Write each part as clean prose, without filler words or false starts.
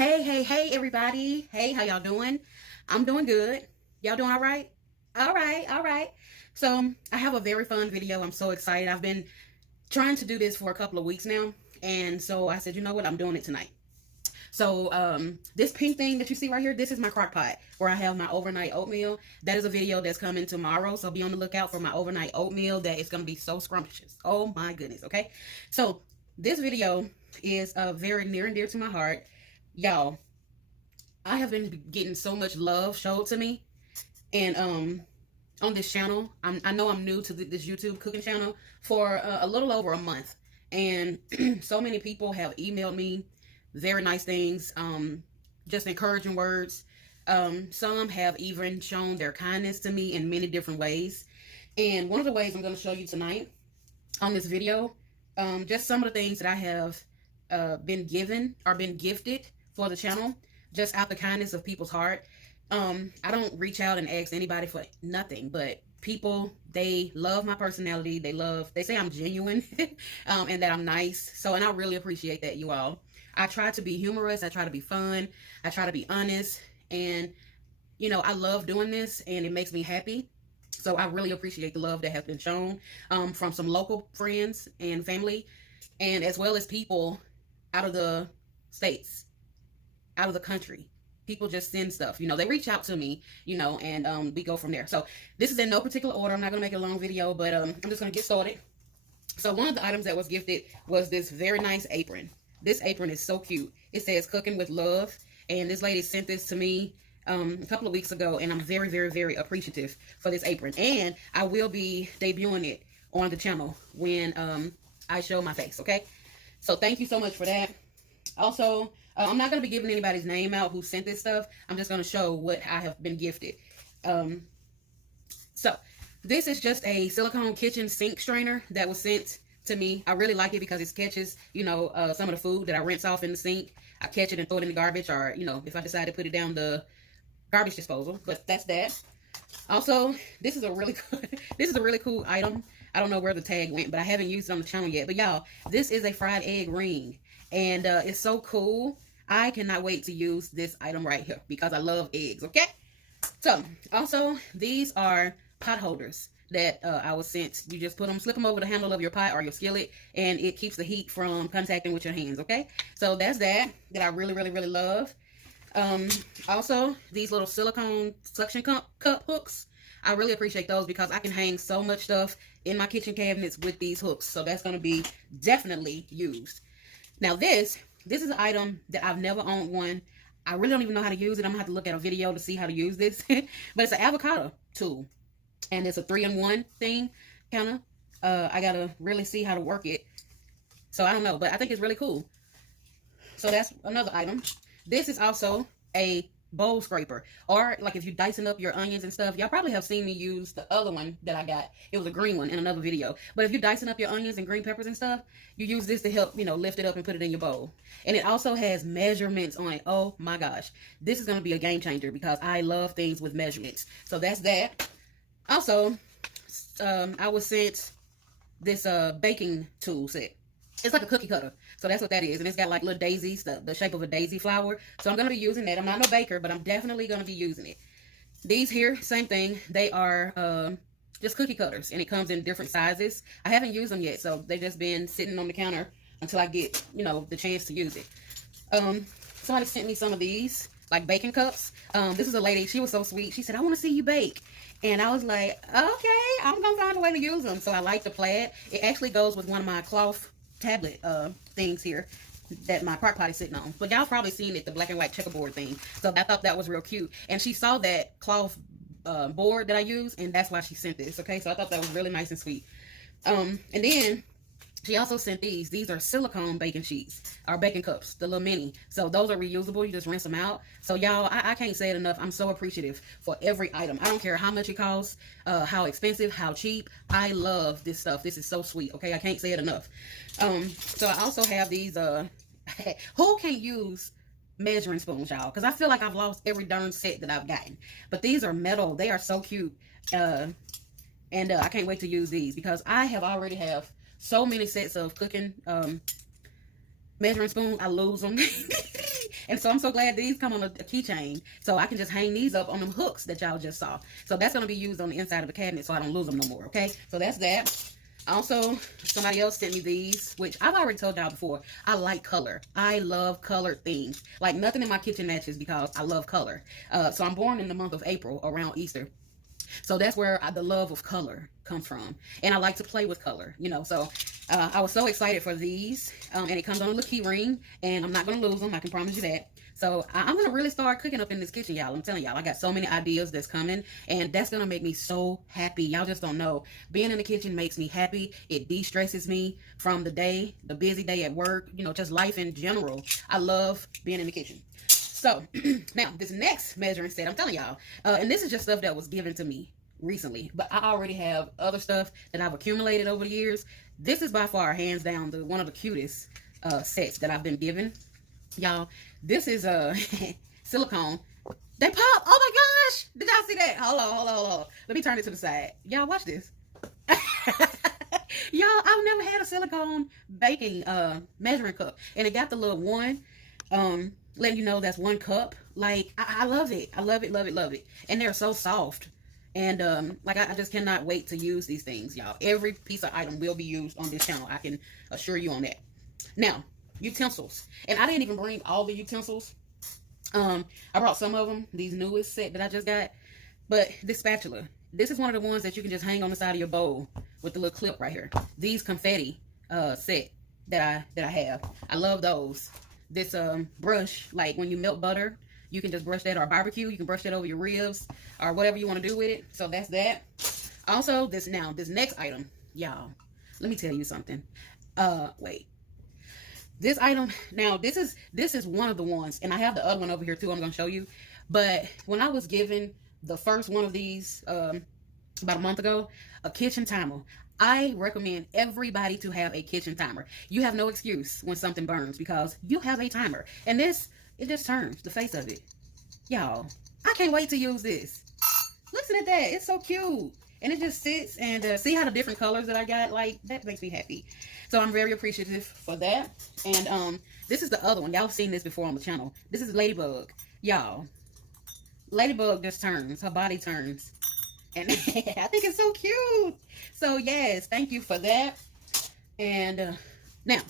Hey, everybody. Hey, how y'all doing? I'm doing good. Y'all doing all right? All right. So, I have a very fun video. I'm so excited. I've been trying to do this for a couple of weeks now. And so I said, you know what? I'm doing it tonight. So, this pink thing that you see right here, this is my crock pot where I have my overnight oatmeal. That is a video that's coming tomorrow. So, be on the lookout for my overnight oatmeal. That is going to be so scrumptious. Oh, my goodness. Okay. So, this video is very near and dear to my heart. Y'all, I have been getting so much love showed to me, and on this channel. I know I'm new to this YouTube cooking channel for a little over a month, and so many people have emailed me very nice things, just encouraging words. Some have even shown their kindness to me in many different ways, and one of the ways I'm going to show you tonight on this video, just some of the things that I have been given or been gifted for the channel, just out the kindness of people's heart. I don't reach out and ask anybody for nothing, but people, they love my personality. They say I'm genuine, and that I'm nice. So, and I really appreciate that, you all. I try to be humorous. I try to be fun. I try to be honest. And, you know, I love doing this and it makes me happy. So I really appreciate the love that has been shown, from some local friends and family, and as well as people out of the states, out of the country. People just send stuff, you know, they reach out to me, you know, and we go from there. So this is in no particular order. I'm not gonna make it a long video, but I'm just gonna get started. So one of the items that was gifted was this very nice apron. This apron is so cute. It says cooking with love, and this lady sent this to me a couple of weeks ago, and I'm very appreciative for this apron. And I will be debuting it on the channel when I show my face. Okay, so thank you so much for that. Also, I'm not going to be giving anybody's name out who sent this stuff. I'm just going to show what I have been gifted. So this is just a silicone kitchen sink strainer that was sent to me. I really like it because it catches, you know, some of the food that I rinse off in the sink. I catch it and throw it in the garbage, or, you know, if I decide to put it down the garbage disposal. But that's that. Also, this is a really cool item. I don't know where the tag went, but I haven't used it on the channel yet. But y'all, this is a fried egg ring, and it's so cool. I cannot wait to use this item right here because I love eggs. Okay, so also these are pot holders that I was sent. You just slip them over the handle of your pot or your skillet, and it keeps the heat from contacting with your hands. Okay, so that's that I really love. Also, these little silicone suction cup hooks, I really appreciate those because I can hang so much stuff in my kitchen cabinets with these hooks. So that's going to be definitely used. Now this is an item that I've never owned one. I really don't even know how to use it. I'm gonna have to look at a video to see how to use this. But it's an avocado tool, and it's a 3-in-1 thing, kind of. I gotta really see how to work it. So I don't know, but I think it's really cool. So that's another item. This is also a bowl scraper, or like if you're dicing up your onions and stuff. Y'all probably have seen me use the other one that I got. It was a green one in another video. But if you're dicing up your onions and green peppers and stuff, you use this to help, you know, lift it up and put it in your bowl. And it also has measurements on it. Oh my gosh, this is going to be a game changer because I love things with measurements. So that's that. Also, I was sent this baking tool set. It's like a cookie cutter. So that's what that is. And it's got like little daisies, the shape of a daisy flower. So I'm going to be using that. I'm not no baker, but I'm definitely going to be using it. These here, same thing. They are just cookie cutters, and it comes in different sizes. I haven't used them yet, so they've just been sitting on the counter until I get, you know, the chance to use it. Somebody sent me some of these, like baking cups. This is a lady. She was so sweet. She said, I want to see you bake. And I was like, okay, I'm going to find a way to use them. So I like the plaid. It actually goes with one of my cloth tablet things here that my crock pot is sitting on. But y'all probably seen it, the black and white checkerboard thing. So I thought that was real cute. And she saw that cloth board that I use, and that's why she sent this. Okay, so I thought that was really nice and sweet. And then she also sent these. These are silicone baking sheets, or baking cups, the little mini. So those are reusable. You just rinse them out. So y'all, I can't say it enough. I'm so appreciative for every item. I don't care how much it costs, how expensive, how cheap. I love this stuff. This is so sweet. Okay, I can't say it enough. So I also have these. Who can use measuring spoons, y'all? Because I feel like I've lost every darn set that I've gotten. But these are metal. They are so cute. And I can't wait to use these because I already have so many sets of cooking measuring spoons. I lose them. And so I'm so glad these come on a keychain, so I can just hang these up on them hooks that y'all just saw. So that's going to be used on the inside of the cabinet so I don't lose them no more, okay? So that's that. Also, somebody else sent me these, which I've already told y'all before. I like color. I love colored things. Like, nothing in my kitchen matches because I love color. So I'm born in the month of April, around Easter. So that's where the love of color comes from. And I like to play with color, you know. So I was so excited for these. And it comes on a little key ring. And I'm not going to lose them. I can promise you that. So I'm going to really start cooking up in this kitchen, y'all. I'm telling y'all, I got so many ideas that's coming. And that's going to make me so happy. Y'all just don't know. Being in the kitchen makes me happy. It de-stresses me from the day, the busy day at work, you know, just life in general. I love being in the kitchen. So now this next measuring set, I'm telling y'all, and this is just stuff that was given to me recently, but I already have other stuff that I've accumulated over the years. This is by far, hands down, one of the cutest sets that I've been given. Y'all, this is silicone. They pop. Oh my gosh. Did y'all see that? Hold on. Let me turn it to the side. Y'all, watch this. Y'all, I've never had a silicone baking measuring cup. And it got the little one, letting you know that's 1 cup. Like, I love it. I love it. And they're so soft. And like, I just cannot wait to use these things, y'all. Every piece of item will be used on this channel. I can assure you on that. Now, utensils. And I didn't even bring all the utensils. I brought some of them, these newest set that I just got. But this spatula, this is one of the ones that you can just hang on the side of your bowl with the little clip right here. These confetti set that I have. I love those. This brush, like when you melt butter, you can just brush that, or barbecue, you can brush that over your ribs or whatever you want to do with it. So that's that. Also, this next item, y'all, let me tell you something. Wait. This item, now this is one of the ones, and I have the other one over here too, I'm going to show you. But when I was given the first one of these about a month ago, a kitchen timer. I recommend everybody to have a kitchen timer. You have no excuse when something burns because you have a timer. And this, it just turns the face of it. Y'all, I can't wait to use this. Listen at that. It's so cute. And it just sits, and see how the different colors that I got? Like, that makes me happy. So I'm very appreciative for that. And this is the other one. Y'all have seen this before on the channel. This is Ladybug. Y'all, Ladybug just turns. Her body turns. And I think it's so cute. So yes, thank you for that. And now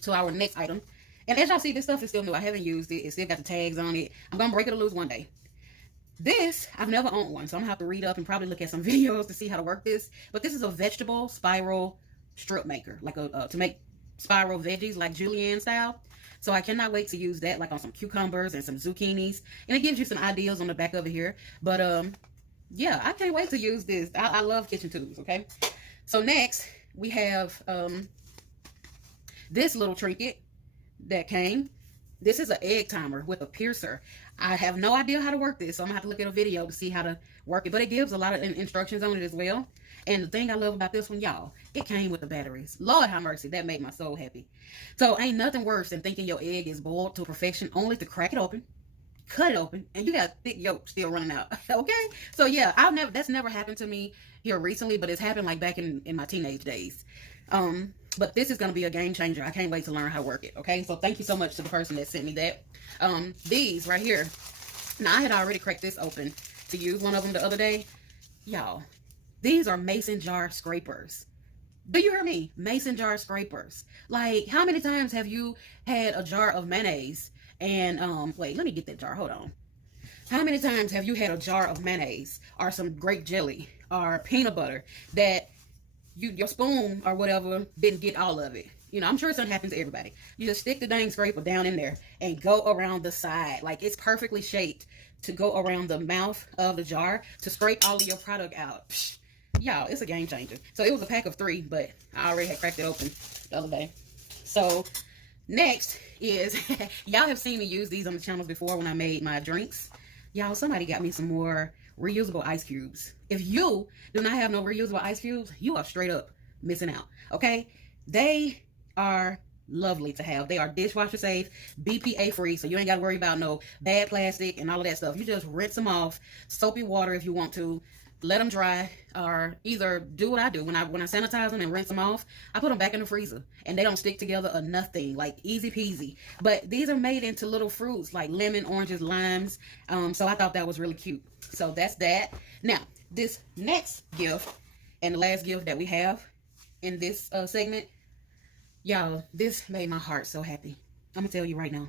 to our next item. And as y'all see, this stuff is still new. I haven't used it. It still got the tags on it. I'm gonna break it or lose one day. This, I've never owned one, so I'm gonna have to read up and probably look at some videos to see how to work this. But this is a vegetable spiral strip maker, like a to make spiral veggies, like julienne style. So I cannot wait to use that, like on some cucumbers and some zucchinis. And it gives you some ideas on the back of it here. But yeah, I can't wait to use this. I love kitchen tools, okay? So next, we have this little trinket that came. This is an egg timer with a piercer. I have no idea how to work this, so I'm going to have to look at a video to see how to work it. But it gives a lot of instructions on it as well. And the thing I love about this one, y'all, it came with the batteries. Lord have mercy, that made my soul happy. So ain't nothing worse than thinking your egg is boiled to perfection only to crack it open, cut it open, and you got thick yolk still running out. Okay? So yeah, that's never happened to me here recently, but it's happened like back in my teenage days. But this is going to be a game changer. I can't wait to learn how to work it. Okay? So thank you so much to the person that sent me that. These right here. Now I had already cracked this open to use one of them the other day. Y'all, these are mason jar scrapers. Do you hear me? Mason jar scrapers. Like, how many times have you had a jar of mayonnaise and wait, let me get that jar. Hold on. How many times have you had a jar of mayonnaise or some grape jelly or peanut butter that your spoon or whatever didn't get all of it? You know, I'm sure something happens to everybody. You just stick the dang scraper down in there and go around the side. Like, it's perfectly shaped to go around the mouth of the jar to scrape all of your product out. Psh, y'all, it's a game changer. So it was a pack of 3, but I already had cracked it open the other day. So next is, y'all have seen me use these on the channels before when I made my drinks. Y'all, somebody got me some more reusable ice cubes. If you do not have no reusable ice cubes, you are straight up missing out. Okay? They are lovely to have. They are dishwasher safe, BPA free, so you ain't got to worry about no bad plastic and all of that stuff. You just rinse them off, soapy water if you want to, let them dry, or either do what I do when I sanitize them and rinse them off. I put them back in the freezer, and they don't stick together or nothing. Like, easy peasy. But these are made into little fruits like lemon, oranges, limes. So I thought that was really cute. So that's that. Now, this next gift and the last gift that we have in this segment, y'all, this made my heart so happy. I'm gonna tell you right now,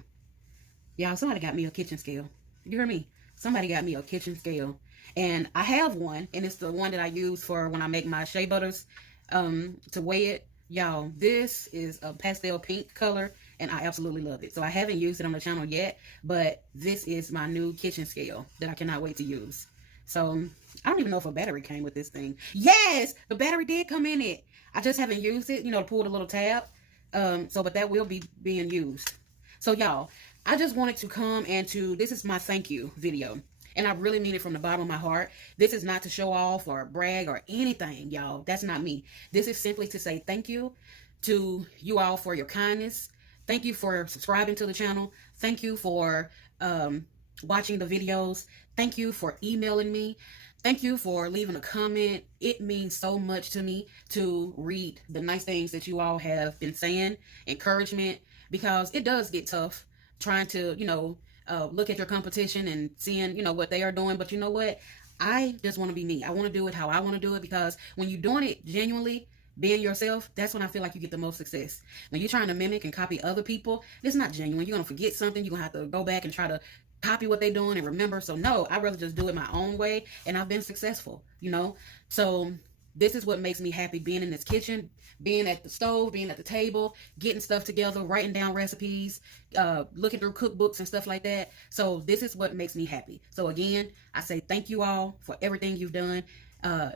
y'all, somebody got me a kitchen scale. You hear me? Somebody got me a kitchen scale. And I have one, and it's the one that I use for when I make my shea butters to weigh it. Y'all, this is a pastel pink color, and I absolutely love it. So I haven't used it on the channel yet, but this is my new kitchen scale that I cannot wait to use. So I don't even know if a battery came with this thing. Yes, the battery did come in it. I just haven't used it, to pull the little tab. But that will be being used. So y'all, I just wanted to come and this is my thank you video. And I really mean it from the bottom of my heart. This is not to show off or brag or anything, y'all. That's not me. This is simply to say thank you to you all for your kindness. Thank you for subscribing to the channel. Thank you for watching the videos. Thank you for emailing me. Thank you for leaving a comment. It means so much to me to read the nice things that you all have been saying, encouragement, because it does get tough trying to, look at your competition and seeing, what they are doing. But you know what? I just want to be me. I want to do it how I want to do it, because when you're doing it genuinely, being yourself, that's when I feel like you get the most success. When you're trying to mimic and copy other people, it's not genuine. You're going to forget something. You're going to have to go back and try to copy what they're doing and remember. So no, I'd rather just do it my own way, and I've been successful, So this is what makes me happy, being in this kitchen, being at the stove, being at the table, getting stuff together, writing down recipes, looking through cookbooks and stuff like that. So this is what makes me happy. So again, I say thank you all for everything you've done.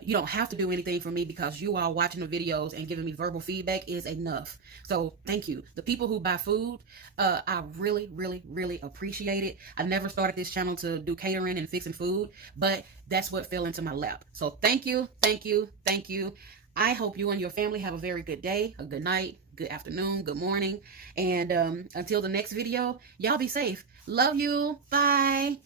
You don't have to do anything for me, because you all watching the videos and giving me verbal feedback is enough. So thank you. The people who buy food, I really, really, really appreciate it. I never started this channel to do catering and fixing food, but that's what fell into my lap. So thank you, thank you, thank you. I hope you and your family have a very good day, a good night, good afternoon, good morning. And until the next video, y'all be safe. Love you. Bye.